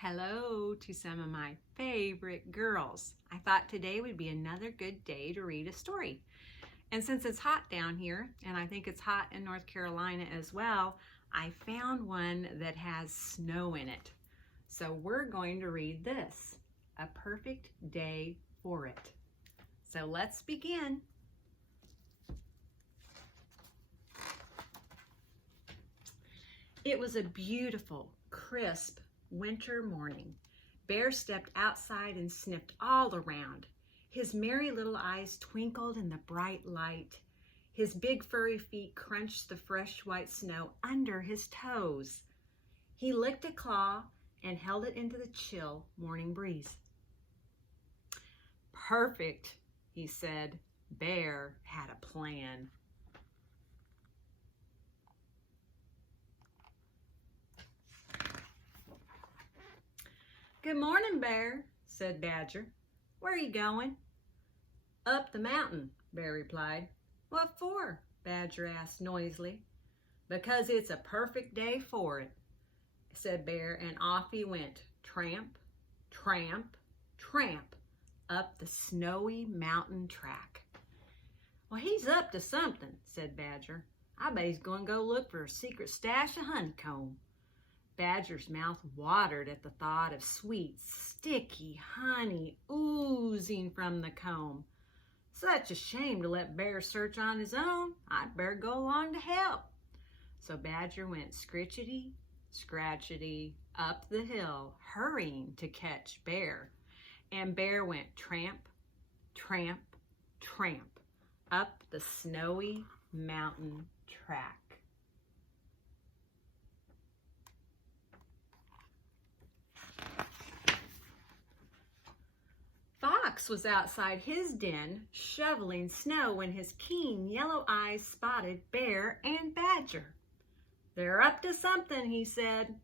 Hello to some of my favorite girls. I thought today would be another good day to read a story. And since it's hot down here, and I think it's hot in North Carolina as well, I found one that has snow in it. So we're going to read this, A Perfect Day for It. So let's begin. It was a beautiful, crisp winter morning. Bear stepped outside and sniffed all around. His merry little eyes twinkled in the bright light. His big furry feet crunched the fresh white snow under his toes. He licked a claw and held it into the chill morning breeze. Perfect, he said. Bear had a plan. Good morning, Bear, said Badger. Where are you going? Up the mountain, Bear replied. What for? Badger asked noisily. Because it's a perfect day for it, said Bear, and off he went, tramp, tramp, tramp, up the snowy mountain track. Well, he's up to something, said Badger. I bet he's going to go look for a secret stash of honeycomb. Badger's mouth watered at the thought of sweet, sticky honey oozing from the comb. Such a shame to let Bear search on his own. I'd better go along to help. So Badger went scritchety, scratchety up the hill, hurrying to catch Bear. And Bear went tramp, tramp, tramp up the snowy mountain track. Fox was outside his den shoveling snow when his keen yellow eyes spotted Bear and Badger. They're up to something, he said.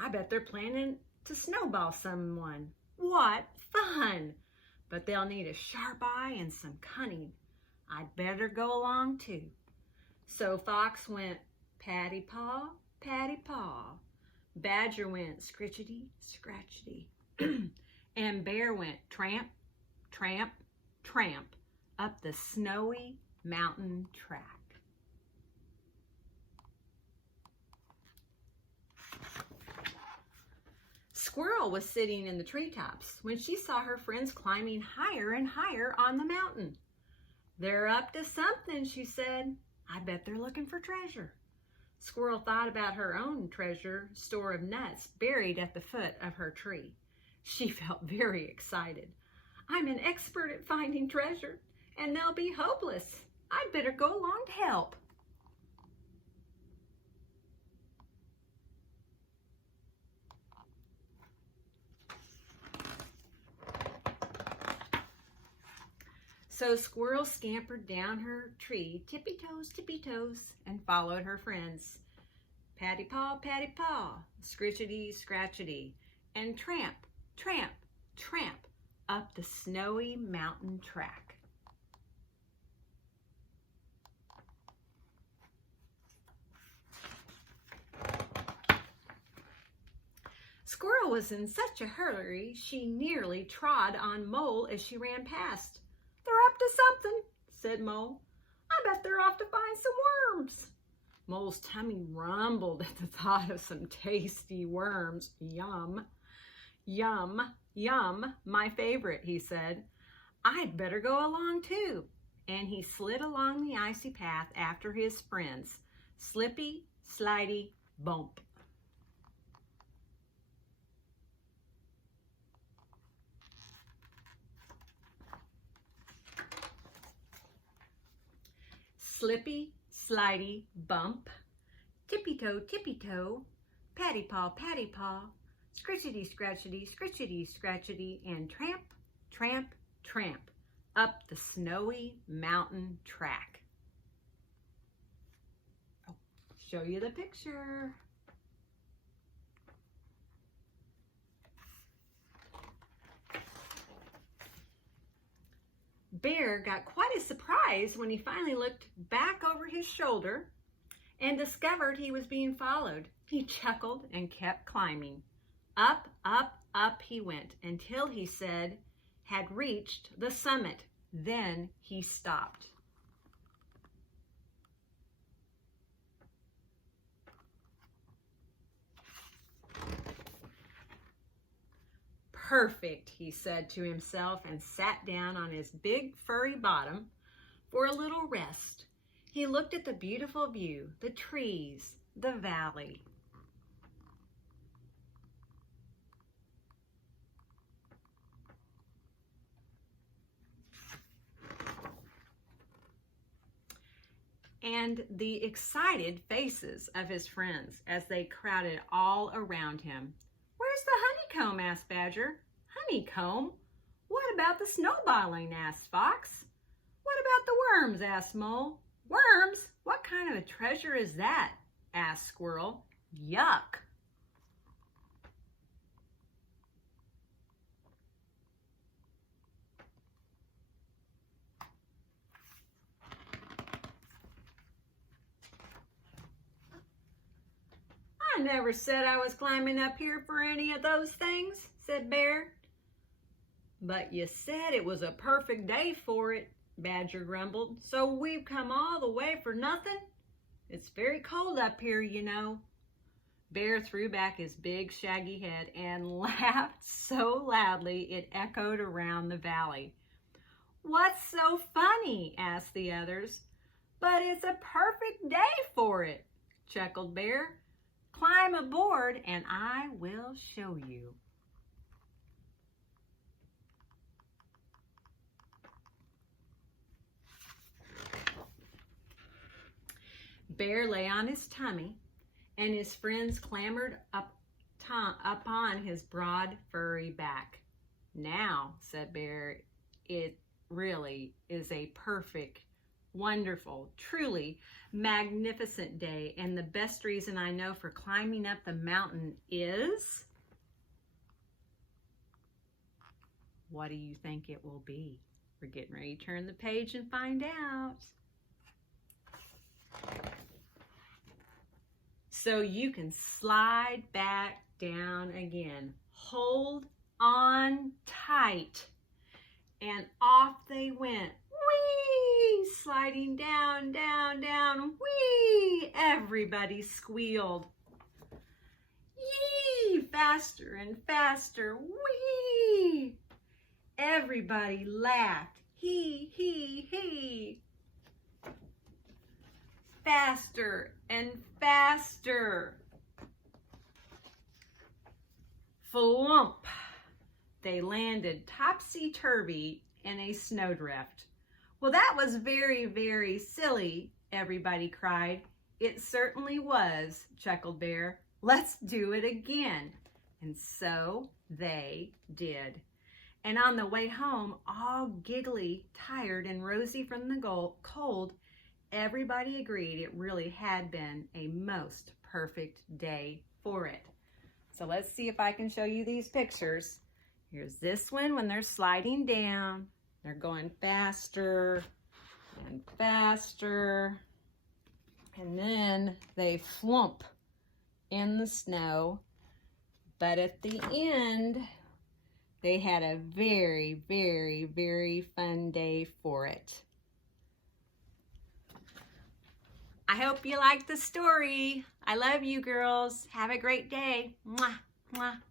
I bet they're planning to snowball someone. What fun! But they'll need a sharp eye and some cunning. I'd better go along too. So Fox went patty-paw, patty-paw. Badger went scritchety, scratchety. And Bear went tramp, tramp, tramp up the snowy mountain track. Squirrel was sitting in the treetops when she saw her friends climbing higher and higher on the mountain. They're up to something, she said. I bet they're looking for treasure. Squirrel thought about her own treasure store of nuts buried at the foot of her tree. She felt very excited. I'm an expert at finding treasure, and they'll be hopeless. I'd better go along to help. So Squirrel scampered down her tree, tippy-toes, and followed her friends. Patty-paw, patty-paw, scritchety, scratchety, and tramp, tramp, tramp up the snowy mountain track. Squirrel was in such a hurry she nearly trod on Mole as she ran past. They're up to something, said Mole. I bet they're off to find some worms. Mole's tummy rumbled at the thought of some tasty worms. Yum. Yum, yum, my favorite, he said. I'd better go along too. And he slid along the icy path after his friends. Slippy, slidey, bump. Slippy, slidey, bump. Tippy-toe, patty-paw, patty-paw. Scritchety, scratchety, scritchety, scratchety, and tramp, tramp, tramp up the snowy mountain track. Oh, show you the picture. Bear got quite a surprise when he finally looked back over his shoulder and discovered he was being followed. He chuckled and kept climbing. Up, up, up he went until he had reached the summit. Then he stopped. Perfect, he said to himself, and sat down on his big furry bottom for a little rest. He looked at the beautiful view, the trees, the valley. And the excited faces of his friends as they crowded all around him. "Where's the honeycomb?" asked Badger. "Honeycomb? What about the snowballing?" asked Fox. "What about the worms?" asked Mole. "Worms? What kind of a treasure is that?" asked Squirrel. "Yuck!" "I never said I was climbing up here for any of those things," said Bear. "But you said it was a perfect day for it," Badger grumbled. "So we've come all the way for nothing? It's very cold up here, you know." Bear threw back his big shaggy head and laughed so loudly it echoed around the valley. "What's so funny?" asked the others. "But it's a perfect day for it," chuckled Bear. "Climb aboard and I will show you." Bear lay on his tummy, and his friends clambered upon his broad, furry back. "Now," said Bear, "it really is a perfect, wonderful, truly magnificent day, and the best reason I know for climbing up the mountain is..." What do you think it will be? We're getting ready to turn the page and find out. So you can slide back down again. Hold on tight. And off they went. Whee! Sliding down, down, down. Whee! Everybody squealed. Yee! Faster and faster. Whee! Everybody laughed. Hee, hee, hee. Faster and faster. Flump! They landed topsy-turvy in a snowdrift. "Well, that was very, very silly," everybody cried. "It certainly was," chuckled Bear. "Let's do it again." And so they did. And on the way home, all giggly, tired, and rosy from the cold, everybody agreed it really had been a most perfect day for it. So let's see if I can show you these pictures. Here's this one when they're sliding down. They're going faster and faster. And then they flump in the snow. But at the end, they had a very, very, very fun day for it. I hope you liked the story. I love you girls. Have a great day. Mwah, mwah.